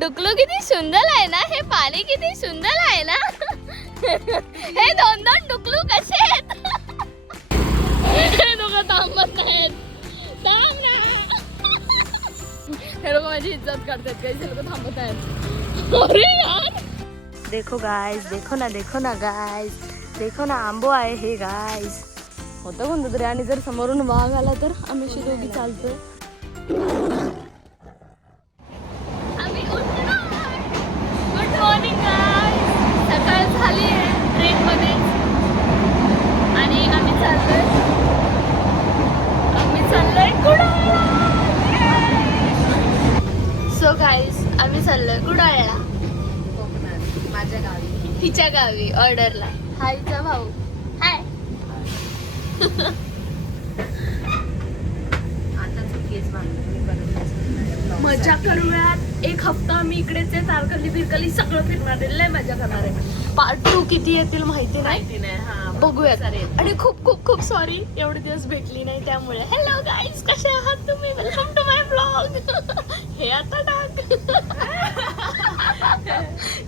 डुकलू किती सुंदर आहे ना, हे पाणी किती सुंदर आहे ना. हे दोन दोन डुकलू कसे आहेत. हे दोघं थांबत नाहीत. थांब ना. हे लोक माझी इज्जत करतात, काही हे लोक थांबत आहेत. अरे यार, देखो गाइस, देखो ना गाइस, देखो ना आंबो आहे हे गाइस. होतं कोणतं तरी, आणि जर समोरून वाघ आला तर आम्ही अशी दोघी चालतोय. Good morning guys. सकाळ झाली आहे ट्रेनमध्ये आणि आम्ही चाललोय कुडाळला. सो गाइस, आम्ही चाललोय कुडाळला, कोकणात, माझ्या गावी, तिच्या गावी ऑर्डरला. हायचा भाऊ. हाय. मजा करूयात. एक हफ्ता आम्ही इकडेच आहे, तारकर्ली बिरकली सगळं फिरणार आहे. लय मजा करणार आहे. पार्ट 2 किती येतील माहिती नाही. बघूयात. आणि खूप खूप खूप सॉरी एवढे दिवस भेटली नाही त्यामुळे. हॅलो गाईज, कसे आहात तुम्ही? Welcome to my blog. हे आता टाक.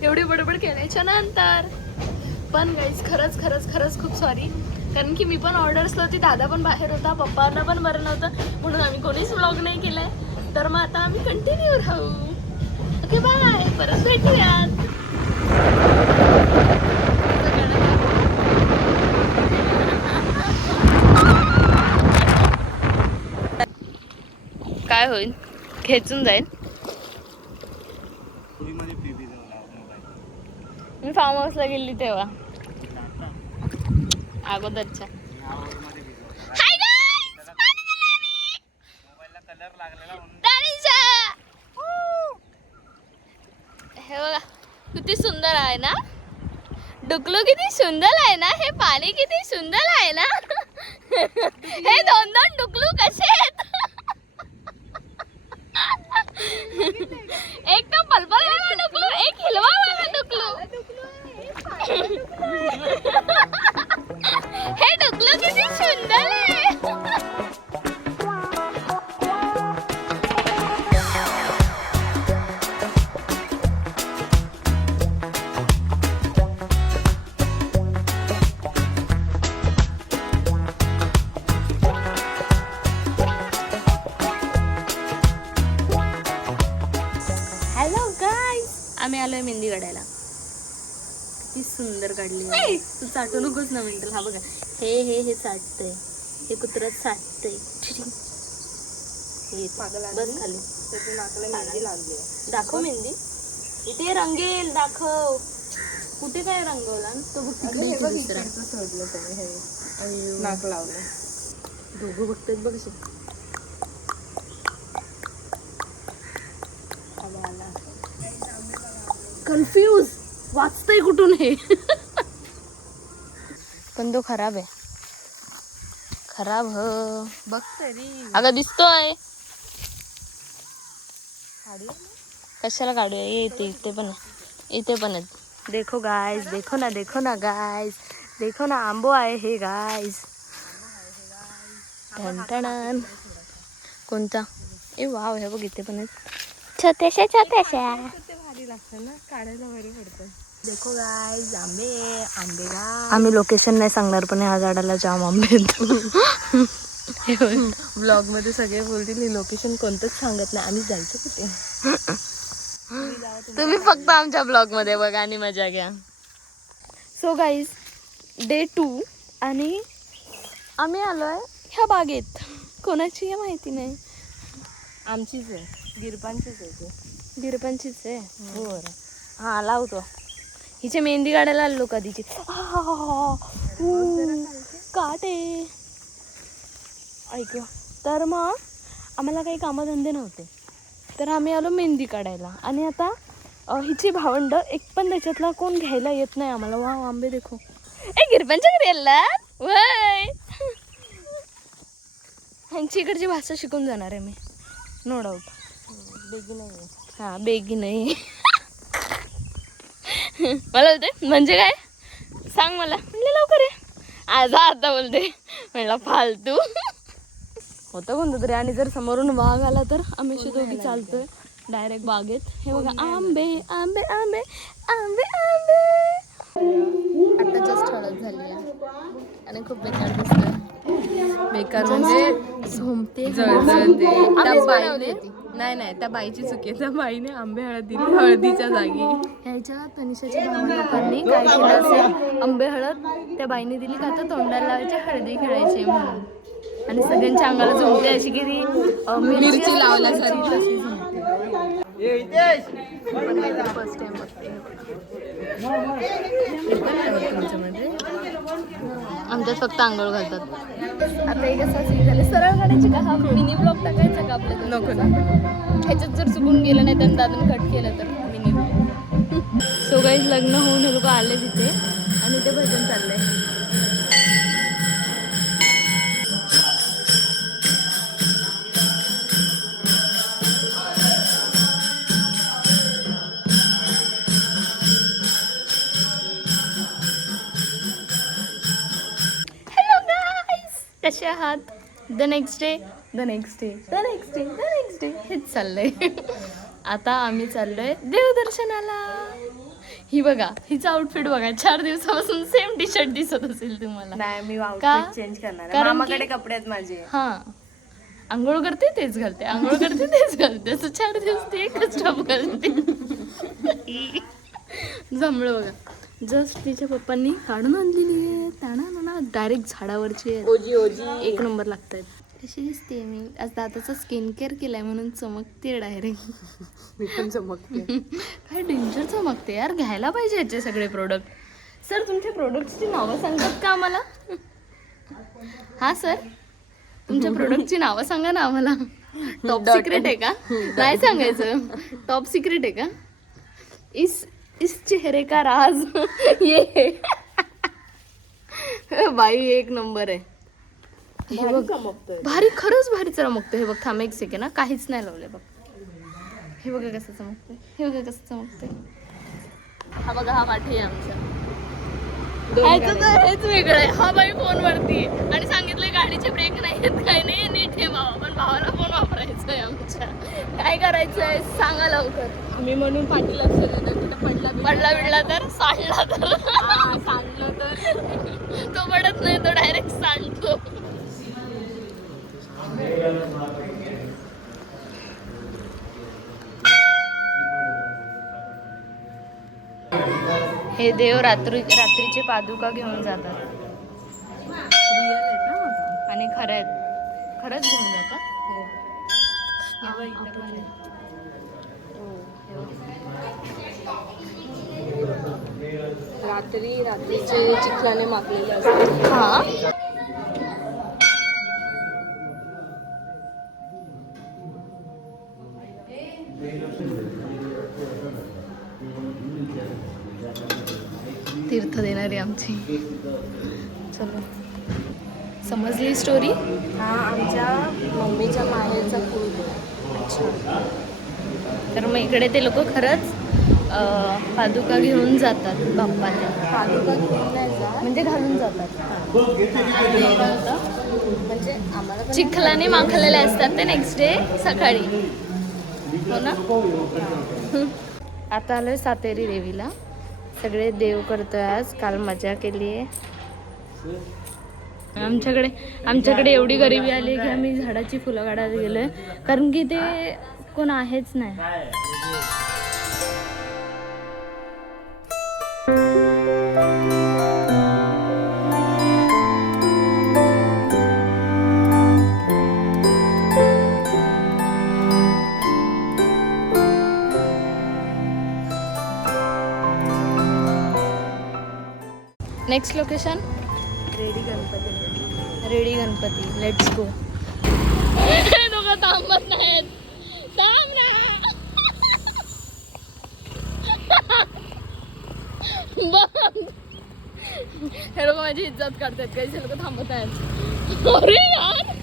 एवढी बडबड केल्याच्या नंतर पण गाईज खरंच खरंच खरंच खूप सॉरी. कारण की मी पण ऑर्डर्सला होती, दादा पण बाहेर होता, पप्पांना पण बरं नव्हतं, म्हणून आम्ही कोणीच व्लॉग नाही केलाय. तर मग आता आम्ही कंटिन्यू राहू. ओके बाय, परत भेटूयात. काय होईल? खेचून जाईल. मी फार्म हाऊसला गेली तेव्हा अगोदरच्या. हे बघा किती सुंदर आहे ना, डुकलू किती सुंदर आहे ना, हे पाणी किती सुंदर आहे ना. हे दोन दोन डुकलू कसे आहेत. एक तो पलपल वाला डुकलू, एक हिलवा वाला डुकलू. हे डुकलू किती सुंदर आहे. आम्ही आलोय मेहंदी काढायला. किती सुंदर काढली. तू चाटू नकोस ना मिनिट. हा बघा, हे हे हे चाटतंय, हे कुत्रं चाटतंय. बस खाली. मेहंदी लागली. दाखव मेहंदी. इथे रंगेल, दाखव. कुठे काय रंगवला तो बघ तिकडे. नाक लावलं. दोघं बघतात बघ असे. कन्फ्यूज वाचतय कुठून हे. पण तो खराब आहे. खराब ह बघ तरी. अगं दिसतोय. कशाला काढूया? येते इथे पण, इथे पण आहेत. देखो गाइस, देखो ना गाइस, देखो ना आंबो आहे हे गाइस. टन कोणता? ए वाव, हे बघ इथे पण आहेत. छोट्याशा भारी लागतं ना काढायला, बरे पडतं. देखो गाइस, आंबे आम्ही लोकेशन नाही सांगणार, पण ह्या झाडाला जाम आंबे आहेत. ब्लॉग मध्ये सगळे बोलतील ही लोकेशन कोणतंच सांगत नाही. आम्ही जायचं कुठे? तुम्ही फक्त आमच्या ब्लॉग मध्ये बघा आणि मजा घ्या. सो गाईज, डे 2 आणि आम्ही आलोय ह्या बागेत. कोणाची आहे माहिती नाही. आमचीच आहे, गिरपांचीच आहे. ती गिरपांचीच आहे. बरं, हा लावतो. हिचे मेहंदी काढायला आलो कधीची. काटे ऐक. तर मग आम्हाला काही कामधंदे नव्हते, तर आम्ही आलो मेहंदी काढायला. आणि आता हिची भावंड एक पण त्याच्यातला कोण घ्यायला येत नाही आम्हाला. वा आंबे देखो. ए गिरपांच्या घरी आला वय. ह्यांची इकडची भाषा शिकून जाणार आहे मी, नो डाऊट. बेगी नाही. हा बेगी नाही. मला बोलते म्हणजे काय सांग मला. म्हणलं लवकर आहे. आज आता बोलते. म्हणलं फालतू. होतं कोणतं तरी, आणि जर समोरून वाघ आला तर आम्ही अशी दोघी चालतोय. डायरेक्ट बागेत. हे बघा आंबे आंबे आंबे आंबे आंबे. आता जस्ट हळद झाली आहे आणि खूप बेकार दिसतंय. बेकार म्हणजे झोमते जळजळते. त्या बाईने नाही त्या बाईची चुकी आहे. त्या बाईने आंबे हळद दिली हळदीच्या जागी. ह्याच्या तनिषाच्या भावांनी काय केलं असेल, आंबे हळद त्या बाईने दिली का तर तोंडाला लावायची हळदी खेळायची म्हणून. आणि सगळ्यांच्या अंगाला झोमते अशी की ती मिरची लावल्यासारखी तशी झोमते. फर्स्ट टाइम बघते. तुमच्यामध्ये आमच्यात फक्त आंघोळ घालतात. आता एक असं सीन झालं, सरळ काढायची का? हा मिनी ब्लॉग टाकायचा का आपल्या? नको ना, ह्याच्यात जर चुकून गेलं नाही तर दादून कट केलं तर मिनी ब्लॉग. सो गाईज लग्न होऊन हे लोक आले तिथे आणि ते भजन चाललंय. कसे आहात? द नेक्स्ट डे हेच चाललंय. आता आम्ही चाललोय देवदर्शनाला. ही बघा, हिचा आउटफिट बघा, 4 दिवसापासून सेम टी शर्ट दिसत असेल तुम्हाला. नाही, मी आउटफिट चेंज करणार. मामाकडे कपडे आहेत माझे. हा, आंघोळ करते तेच घालते, आंघोळ करते तेच घालते, असं 4 दिवस ते एकच टॉप घालते. जमलं बघा. जस्ट तिच्या पप्पांनी काढून आणलेली आहे. त्यांना डायरेक्ट झाडावरची आहे. एक नंबर लागतात. कशी दिसते मी आज? दाताचं स्किन केअर केलंय म्हणून चमकते डायरेक्ट. मी पण चमकते. काय डेंजर चमकते यार. घ्यायला पाहिजे याचे सगळे प्रोडक्ट. सर तुमच्या प्रोडक्टची नावं सांगतात का आम्हाला? हा सर, तुमच्या प्रोडक्टची नावं सांगा ना आम्हाला. टॉप सिक्रेट आहे का? नाही सांगायचं. टॉप सिक्रेट आहे का? इस चेहरे का राज ये. बाई एक नंबर आहे. हे बघ भारी, खरंच भारी चमकतं. हे बघ, थांब एक सेकंड ना, काहीच नाही लावलंय बघ. हे बघा कसं चमकतंय, हे बघा कसं चमकतंय. हा बघा, हा पाठी आहे आमच्या. हेच वेगळं आहे. हा बाई फोनवरती आणि सांगितलंय गाडीचे ब्रेक नाही आहेत, काही नाही, नीट हे भावा. पण भावाला फोन वापरायचा आहे आमच्या. काय करायचंय सांगा लवकर. मी म्हणून पाठी लक्ष देतो. पडला बिडला तर, सांडला तर, तो पडत नाही, तो डायरेक्ट सांडतो. हे देव रात्रीचे पादुका घेऊन जातात. आणि खरंच घेऊन जातात. रात्रीचे चिखलाने माखलेले असतात. हा, तीर्थ देणारी आमची. चलो, समजली स्टोरी? हा आमच्या मम्मीच्या माहेरचा पूल. अच्छा. तर मग इकडे ते लोक खरंच पादुका घेऊन जातात बाप्पाला. पादुका घेऊन नाही जात, म्हणजे घालून जातात. म्हणजे आम्हाला चिखलाने माखलेले असतात ते नेक्स्ट डे सकाळी. हो ना. आता आलोय सातेरी देवीला. सगळे देव करतोय आज. काल मजा केली आहे. आमच्याकडे एवढी गरिबी आली की आम्ही झाडाची फुलं काढायला गेलोय, कारण की ते कोण आहेच नाही. Next location ready Ganpati. Let's go. दोघं थांबत नाहीत. थांब ना. हे लोक माझी इज्जत काढतात. काही लोक थांबत आहेत. अरे यार,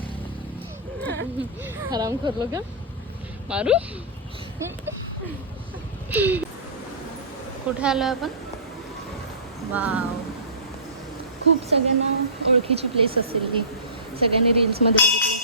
आराम करलो का मारू. कुठे आलो आपण? वाव, खूप सगळ्यांना ओळखीची प्लेस असेल ही. सगळ्यांनी रील्समध्ये बघितली.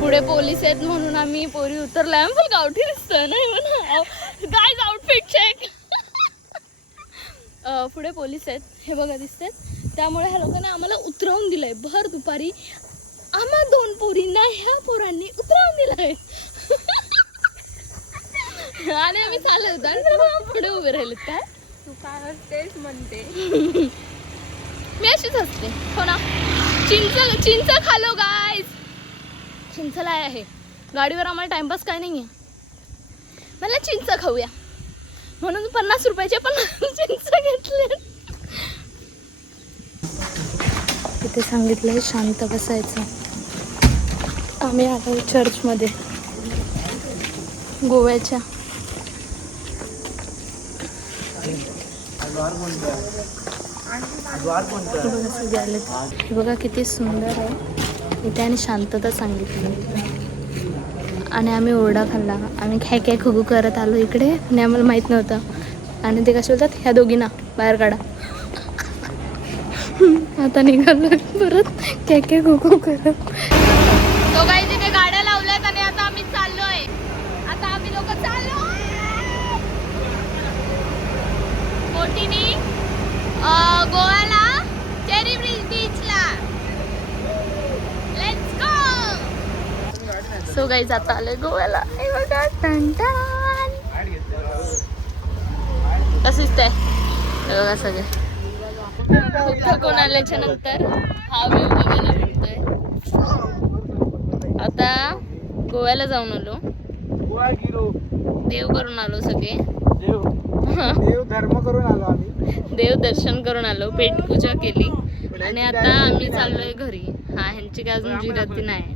पुढे पोलीस आहेत म्हणून आम्ही पोरी उतरलाय. आम्ही पण गावठी दिसतोय ना म्हणा. Guys outfit check. पुढे पोलीस आहेत हे बघा दिसतात. त्यामुळे ह्या लोकांनी आम्हाला उतरवून दिलंय भर दुपारी. आम्हा 2 पोरींना ह्या पोरांनी उतरवून दिलंय. आणि आम्ही चालत होतो आणि पुढे उभे राहिलेत. काय तू काय असतेस म्हणते. मी अशीच असते हो ना. चिंच खालो गाईज. चिंचला आहे गाडीवर. आम्हाला टाइमपास काय नाही आहे. मला चिंच खाऊया म्हणून 50 रुपयाचे 50 चिंच घेतले. इथे सांगितलंय शांत बसायचं. आम्ही आलो चर्चमध्ये गोव्याच्या. बघा सगळे आले. बघा किती सुंदर आहे इथे आणि शांतता सांगितली. आणि आम्ही ओरडा खाल्ला. आम्ही काय खुगू करत आलो इकडे आणि आम्हाला माहीत नव्हतं. आणि ते कसे बोलतात ह्या दोघींना बाहेर काढा. आता निघालो परत काय खुगू करत. तो काही तिथे गाड्या लावल्यात आणि आता आम्ही चाललोय. आता आम्ही लोक चाललोय बोटीनी गोव्याला चेरी बीचला. Let's go. सो गाईज आता आलोय गोव्याला. हे बघा टंटन कसं दिसतंय हे बघा सगळे. खूप थकून आल्याच्या नंतर हा व्ह्यू बघायला भेटतोय. आता गोव्याला जाऊन आलो. देव करून आलो सगळे. देव धर्म करून आलो आम्ही. देव दर्शन करून आलो. पेटपूजा केली आणि आता आम्ही चाललोय घरी. हा ह्यांची काय अजून जिरती नाही.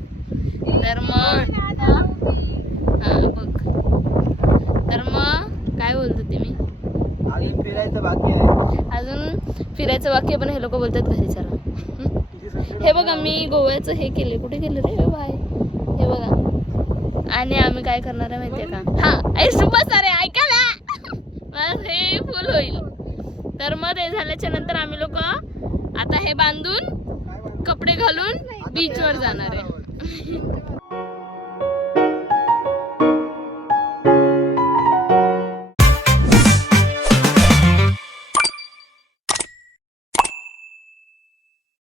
तर मग हा बघ. तर मग काय बोलत होते मी. अजून फिरायचं बाकी आहे. अजून फिरायचं बाकी आहे पण हे लोक बोलतात घरी चला. हे बघा मी गोव्याचं हे केले. कुठे केलं रे बाय. हे बघा. आणि आम्ही काय करणार आहे माहितीये का. हा सुबह सारे